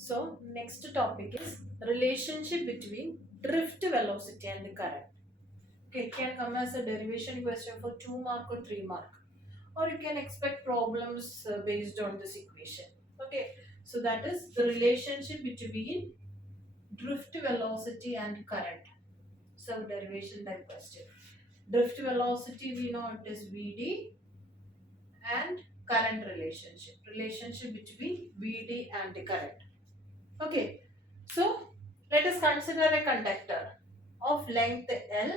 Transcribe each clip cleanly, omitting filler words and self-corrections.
So next topic is relationship between drift velocity and the current. Okay, it can come as a derivation question for 2 mark or 3 mark, or you can expect problems based on this equation. Okay, so that is the relationship between drift velocity and current. So derivation type question. Drift velocity we know it is Vd, and current relationship between Vd and the current. Okay, so let us consider a conductor of length L,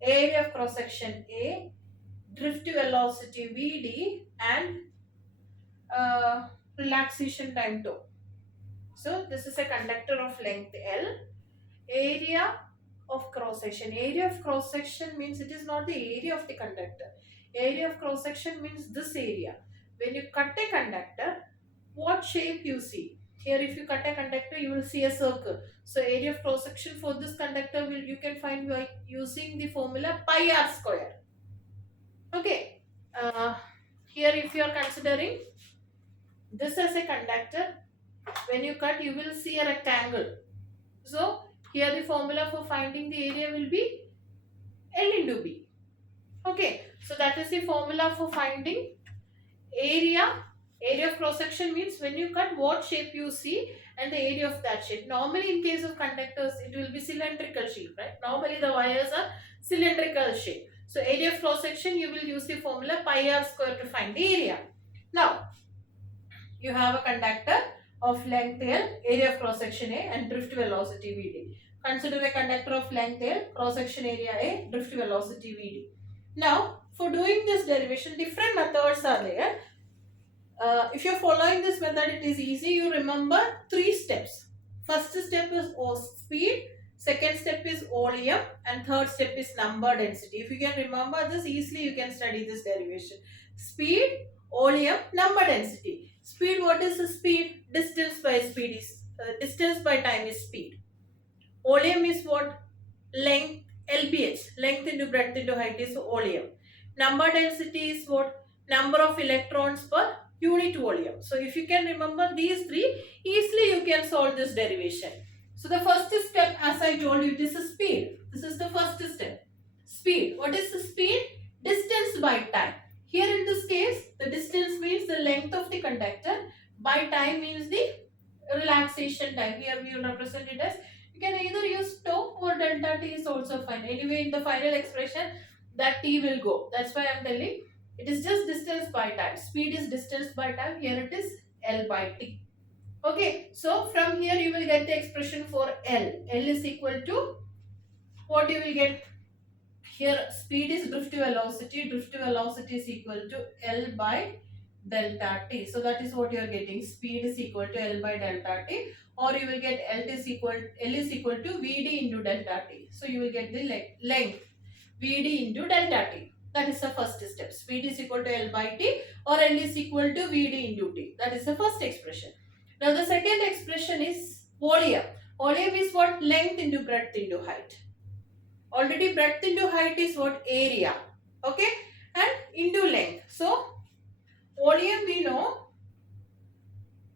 area of cross section A, drift velocity Vd, and relaxation time tau. So this is a conductor of length L, area of cross section. Area of cross section means it is not the area of the conductor. Area of cross section means this area. When you cut a conductor, what shape you see? Here if you cut a conductor, you will see a circle. So area of cross section for this conductor will you can find by using the formula pi r square. Okay. Here if you are considering this as a conductor, when you cut you will see a rectangle. So here the formula for finding the area will be L into B. Okay. So that is the formula for finding area. Area of cross section means when you cut what shape you see and the area of that shape. Normally in case of conductors it will be cylindrical shape, right? Normally the wires are cylindrical shape. So area of cross section you will use the formula pi r square to find the area. Now you have a conductor of length L, area of cross section A, and drift velocity Vd. Consider a conductor of length L, cross section area A, drift velocity Vd. Now for doing this derivation different methods are there. If you're following this method, it is easy. You remember 3 steps. First step is speed, second step is oleum, and third step is number density. If you can remember this easily, you can study this derivation. Speed, oleum, number density. Speed, what is the speed? Distance by speed is distance by time is speed. Oleum is what? Length, LBH, length into breadth into height is oleum. Number density is what? Number of electrons per unit volume. So if you can remember these 3, easily you can solve this derivation. So the first step, as I told you, this is speed. This is the first step. Speed. What is the speed? Distance by time. Here in this case, the distance means the length of the conductor. By time means the relaxation time. Here we will represent it as, you can either use tau or delta t is also fine. Anyway, in the final expression, that t will go. That's why I am telling. It is just distance by time. Speed is distance by time. Here it is L by t. Okay. So from here you will get the expression for L. L is equal to what you will get. Here speed is drift velocity. Drift velocity is equal to L by delta t. So that is what you are getting. Speed is equal to L by delta t. Or you will get L is equal to Vd into delta t. So you will get the length Vd into delta t. That is the first step. Speed is equal to L by t or L is equal to Vd into t. That is the first expression. Now the second expression is volume. Volume is what? Length into breadth into height. Already breadth into height is what? Area. Okay. And into length. So volume we know.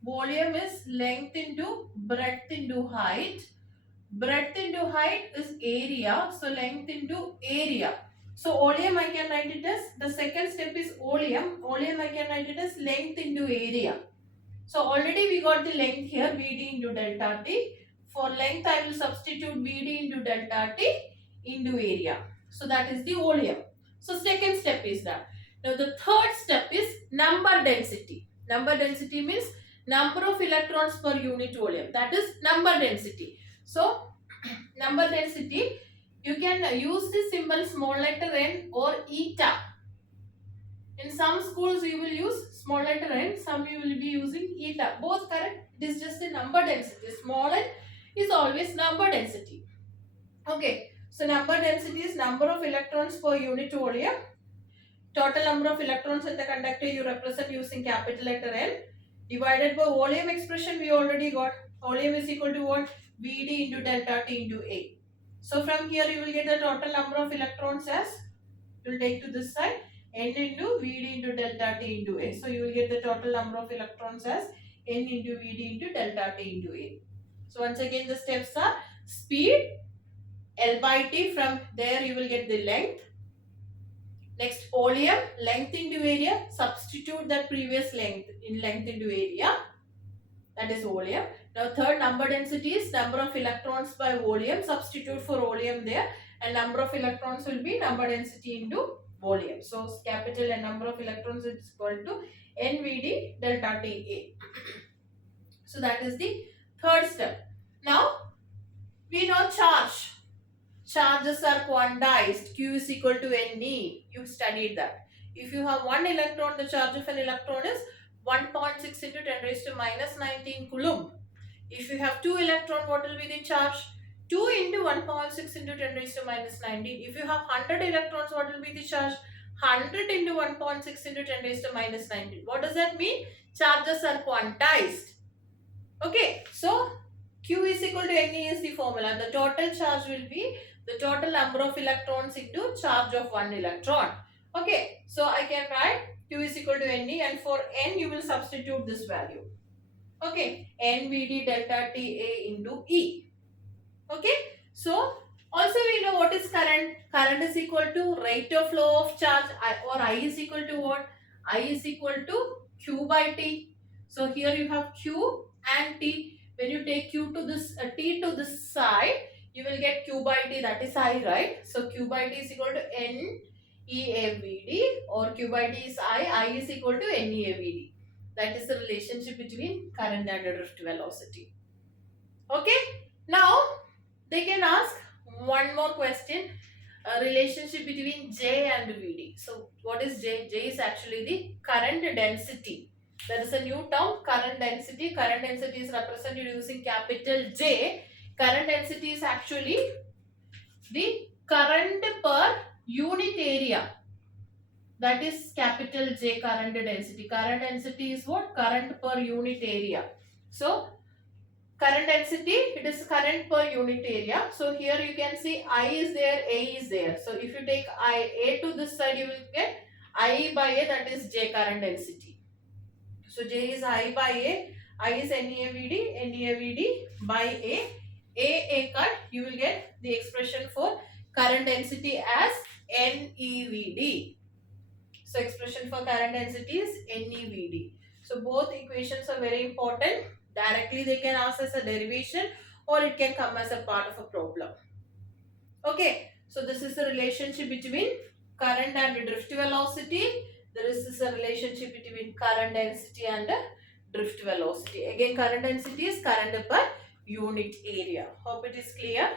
Volume is length into breadth into height. Breadth into height is area. So length into area. So oleum I can write it as, the second step is oleum. Oleum I can write it as length into area. So already we got the length here, Vd into delta t. For length I will substitute Vd into delta t into area. So that is the volume. So second step is that. Now the third step is number density. Number density means number of electrons per unit volume. That is number density. So number density, you can use the symbol small letter n or eta. In some schools you will use small letter n, some you will be using eta. Both correct. It is just a number density. Small n is always number density. Okay. So number density is number of electrons per unit volume. Total number of electrons in the conductor you represent using capital letter N. Divided by volume expression we already got. Volume is equal to what? Vd into delta t into A. So from here you will get the total number of electrons as, you will take to this side, n into Vd into delta t into A. So you will get the total number of electrons as N into Vd into delta T into A. So once again the steps are speed, L by T, from there you will get the length. Next volume, length into area, substitute that previous length in length into area, that is volume. Now third, number density is number of electrons by volume, substitute for volume there, and number of electrons will be number density into volume. So capital N number of electrons is equal to NVD delta TA. So that is the third step. Now we know charge. Charges are quantized. Q is equal to Ne. You studied that. If you have one electron, the charge of an electron is 1.6 into 10 raised to minus 19 coulomb. If you have two electron, what will be the charge? 2 into 1.6 into 10 raised to minus 19. If you have 100 electrons, what will be the charge? 100 into 1.6 into 10 raised to minus 19. What does that mean? Charges are quantized. Okay, so Q is equal to Ne is the formula. The total charge will be the total number of electrons into charge of one electron. Okay, so I can write Q is equal to Ne, and for N you will substitute this value. Okay, NVD delta TA into E. Okay, so also we know what is current. Current is equal to rate of flow of charge, or I is equal to what? I is equal to Q by T. So here you have Q and T. When you take Q to this T to this side, you will get Q by T, that is I, right? So Q by T is equal to neAVd, or Q by T is I is equal to neAVd. That is the relationship between current and drift velocity. Okay, now they can ask one more question, a relationship between J and Vd. So what is J? J is actually the current density. There is a new term, current density. Current density is represented using capital J. Current density is actually the current per unit area. That is capital J, current density. Current density is what? Current per unit area. So current density, it is current per unit area. So here you can see I is there, A is there. So if you take A to this side, you will get I by A, that is J, current density. So J is I by A, I is neAVd by A cut, you will get the expression for current density as neVd. So expression for current density is neVd. So both equations are very important. Directly they can ask as a derivation, or it can come as a part of a problem. Okay, so this is the relationship between current and drift velocity. There is a relationship between current density and drift velocity. Again, current density is current per unit area. Hope it is clear.